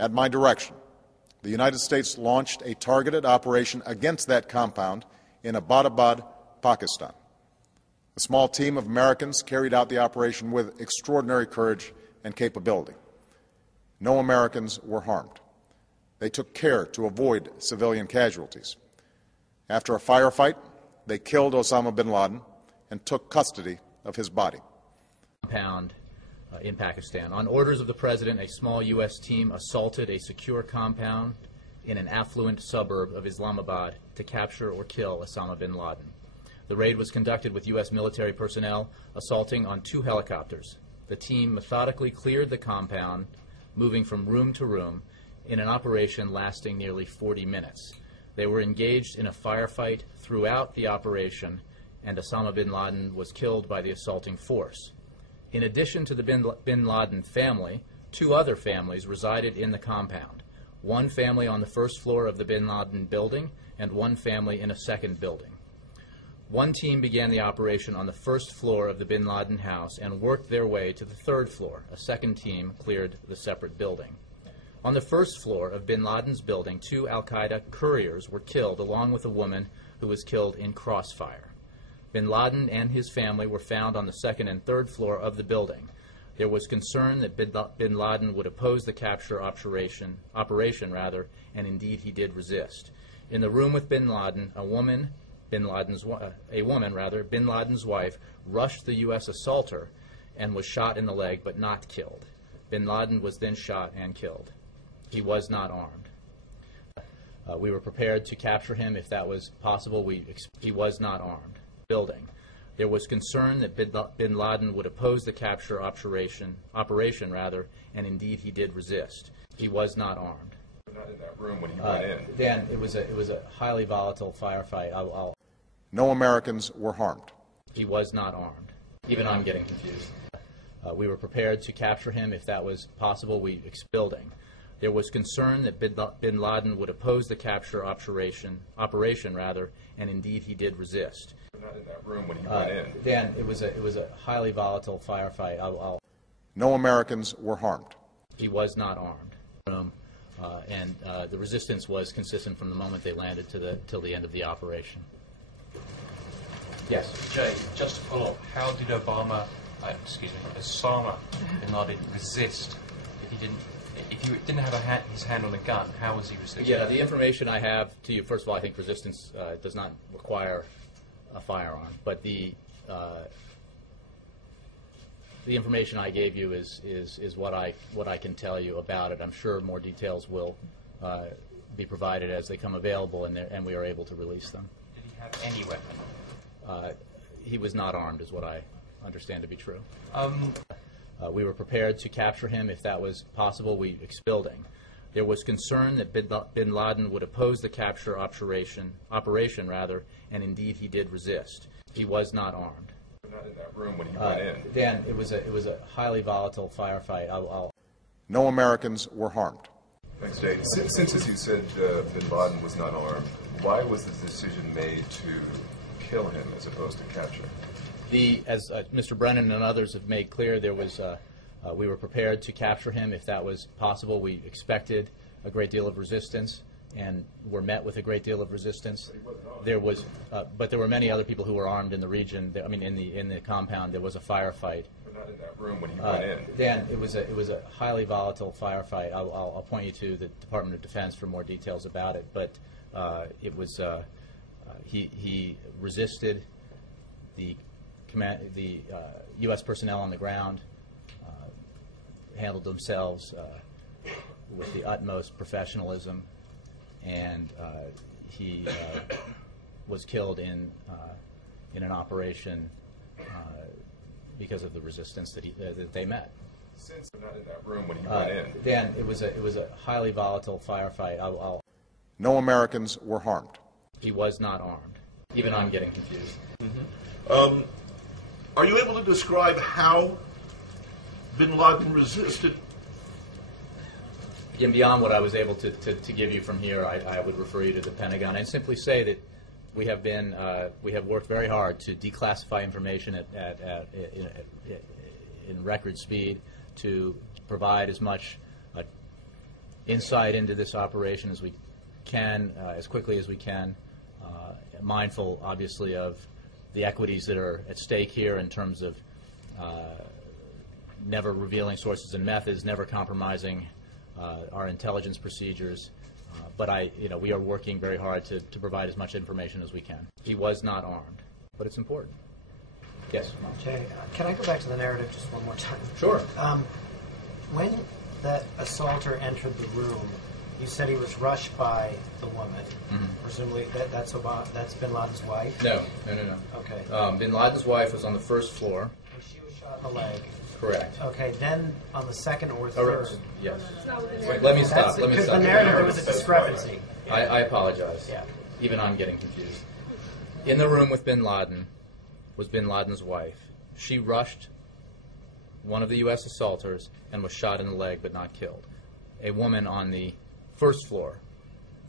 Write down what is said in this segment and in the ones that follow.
At my direction, the United States launched a targeted operation against that compound in Abbottabad, Pakistan. A small team of Americans carried out the operation with extraordinary courage and capability. No Americans were harmed. They took care to avoid civilian casualties. After a firefight, they killed Osama bin Laden and took custody of his body. Compound in Pakistan. On orders of the President, a small U.S. team assaulted a secure compound in an affluent suburb of Islamabad to capture or kill Osama bin Laden. The raid was conducted with U.S. military personnel assaulting on 2 helicopters. The team methodically cleared the compound, moving from room to room, in an operation lasting nearly 40 minutes. They were engaged in a firefight throughout the operation, and Osama bin Laden was killed by the assaulting force. In addition to the bin Laden family, 2 other families resided in the compound. 1 family on the first floor of the bin Laden building and 1 family in a second building. 1 team began the operation on the first floor of the bin Laden house and worked their way to the 3rd floor. A second team cleared the separate building. On the first floor of bin Laden's building, 2 al-Qaeda couriers were killed, along with a woman who was killed in crossfire. Bin Laden and his family were found on the 2nd and 3rd floor of the building. There was concern that bin Laden would oppose the capture operation, and indeed he did resist. In the room with bin Laden, bin Laden's wife, rushed the U.S. assaulter and was shot in the leg but not killed. Bin Laden was then shot and killed. He was not armed. We were prepared to capture him if that was possible. He was not armed. Building. There was concern that bin Laden would oppose the capture operation, and indeed he did resist. He was not armed. Not in that room when he went in. Dan, it was a highly volatile firefight. No Americans were harmed. He was not armed. Even I'm getting confused. We were prepared to capture him if that was possible. Building. There was concern that bin Laden would oppose the capture operation, and indeed he did resist. Not in that room when he went in. Dan, it was a highly volatile firefight. No Americans were harmed. He was not armed. And the resistance was consistent from the moment they landed till the end of the operation. Yes. Jay, just to follow up, how did Osama bin Laden resist if he didn't have his hand on the gun? How was he resisting? Yeah, the information I have to you, first of all, I think resistance does not require a firearm, but the information I gave you is what I can tell you about it. I'm sure more details will be provided as they come available, and we are able to release them. Did he have any weapon? He was not armed, is what I understand to be true. We were prepared to capture him if that was possible. Building. There was concern that bin Laden would oppose the capture operation, and indeed he did resist. He was not armed. Not in that room when he went in. Dan, it was a highly volatile firefight. No Americans were harmed. Thanks, Jay. Since, as you said, bin Laden was not armed, why was the decision made to kill him as opposed to capture him? As Mr. Brennan and others have made clear, we were prepared to capture him if that was possible. We expected a great deal of resistance and were met with a great deal of resistance. But there were many other people who were armed in the region. In the compound, there was a firefight. But not in that room when he went in. Dan, it was a highly volatile firefight. I'll point you to the Department of Defense for more details about it. But it was he resisted the U.S. personnel on the ground, handled themselves with the utmost professionalism, and he was killed in an operation because of the resistance that they met. Since not in that room when he went in. Dan, it was a highly volatile firefight. No Americans were harmed. He was not armed. Even I'm getting confused. Mm-hmm. Are you able to describe how bin Laden resisted? And beyond what I was able to give you from here, I would refer you to the Pentagon and simply say that we have worked very hard to declassify information in record speed, to provide as much insight into this operation as we can, as quickly as we can, mindful, obviously, of the equities that are at stake here in terms of never revealing sources and methods, never compromising our intelligence procedures. But we are working very hard to provide as much information as we can. He was not armed, but it's important. Yes, Mom. Jay, can I go back to the narrative just one more time? Sure. When that assaulter entered the room, you said he was rushed by the woman. Mm-hmm. Presumably that's Bin Laden's wife? No. Okay. Bin Laden's wife was on the first floor. And she was shot in the leg. Correct. Okay, then on the second or third. Yes. Wait, let me stop. Because the narrative, there was a discrepancy. I apologize. Yeah. Even I'm getting confused. In the room with Bin Laden was Bin Laden's wife. She rushed one of the U.S. assaulters and was shot in the leg but not killed. A woman on the first floor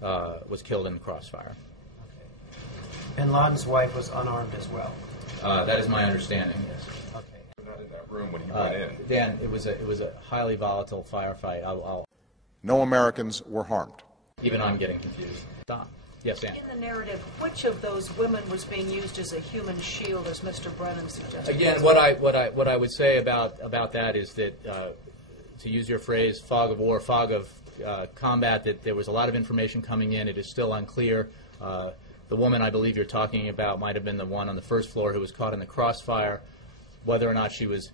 was killed in the crossfire. Okay. Bin Laden's wife was unarmed as well. That is my understanding, yes. Okay. Not in that room when he went in. Dan, it was a highly volatile firefight. No Americans were harmed. Even I'm getting confused. Don. Yes, Ann. In the narrative, which of those women was being used as a human shield, as Mr. Brennan suggested? Again, what I would say about that is that, to use your phrase, fog of war, fog of combat, that there was a lot of information coming in. It is still unclear. The woman I believe you're talking about might have been the one on the first floor who was caught in the crossfire. Whether or not she was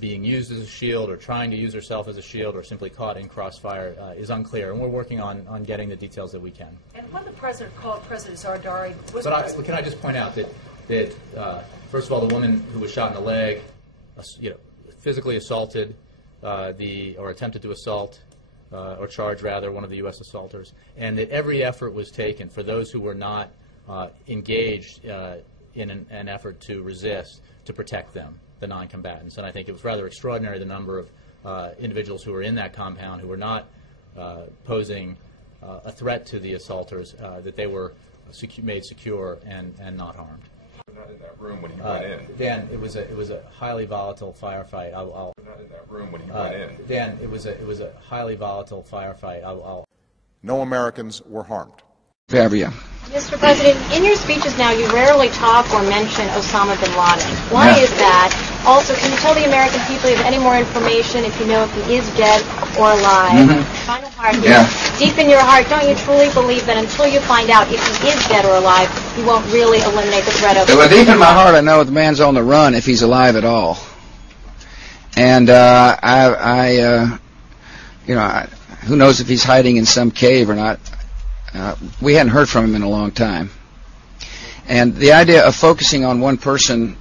being used as a shield or trying to use herself as a shield or simply caught in crossfire is unclear, and we're working on getting the details that we can. And when the president called President Zardari, Can I just point out that first of all, the woman who was shot in the leg, physically assaulted or attempted to assault or charge rather one of the U.S. assaulters, and that every effort was taken for those who were not engaged in an effort to resist to protect them, the non-combatants. And I think it was rather extraordinary the number of individuals who were in that compound who were not posing a threat to the assaulters, that they were made secure and not harmed. Not in that room when he went in. Dan, it was a highly volatile firefight. Not in that room when he went in. Dan, it was a highly volatile firefight. No Americans were harmed. Fabia. Mr. President, in your speeches now, you rarely talk or mention Osama bin Laden. Why is that? Also, can you tell the American people if you have any more information, if you know if he is dead or alive? Final part here. Deep in your heart, don't you truly believe that until you find out if he is dead or alive, you won't really eliminate the threat of... Well, deep in my heart, I know the man's on the run if he's alive at all. And who knows if he's hiding in some cave or not. We hadn't heard from him in a long time. And the idea of focusing on one person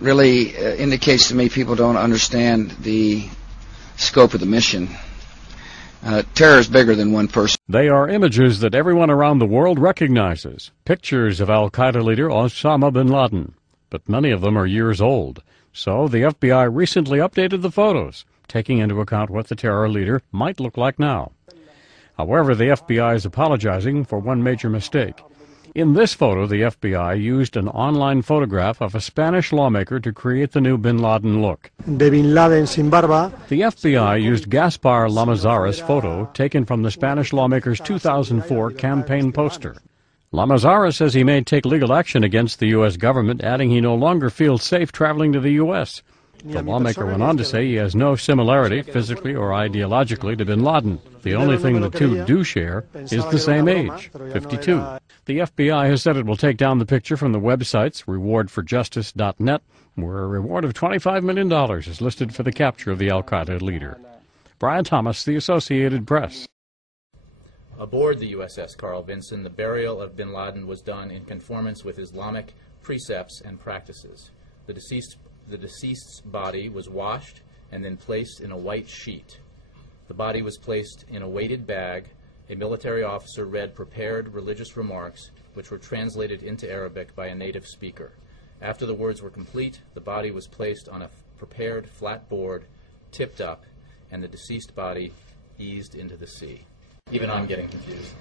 really indicates to me people don't understand the scope of the mission. Terror is bigger than one person. They are images that everyone around the world recognizes, pictures of al-Qaeda leader Osama bin Laden. But many of them are years old. So the FBI recently updated the photos, taking into account what the terror leader might look like now. However, the FBI is apologizing for one major mistake. In this photo, the FBI used an online photograph of a Spanish lawmaker to create the new bin Laden look. De Bin Laden sin barba. The FBI used Gaspar Llamazares' photo taken from the Spanish lawmaker's 2004 campaign poster. Llamazares says he may take legal action against the U.S. government, adding he no longer feels safe traveling to the U.S. The lawmaker went on to say he has no similarity, physically or ideologically, to bin Laden. The only thing the two do share is the same age, 52. The FBI has said it will take down the picture from the websites rewardforjustice.net, where a reward of $25 million is listed for the capture of the al-Qaeda leader. Brian Thomas, The Associated Press. Aboard the USS Carl Vinson, the burial of bin Laden was done in conformance with Islamic precepts and practices. The deceased's body was washed and then placed in a white sheet. The body was placed in a weighted bag. A military officer read prepared religious remarks, which were translated into Arabic by a native speaker. After the words were complete, the body was placed on a prepared flat board, tipped up, and the deceased body eased into the sea. Even I'm getting confused.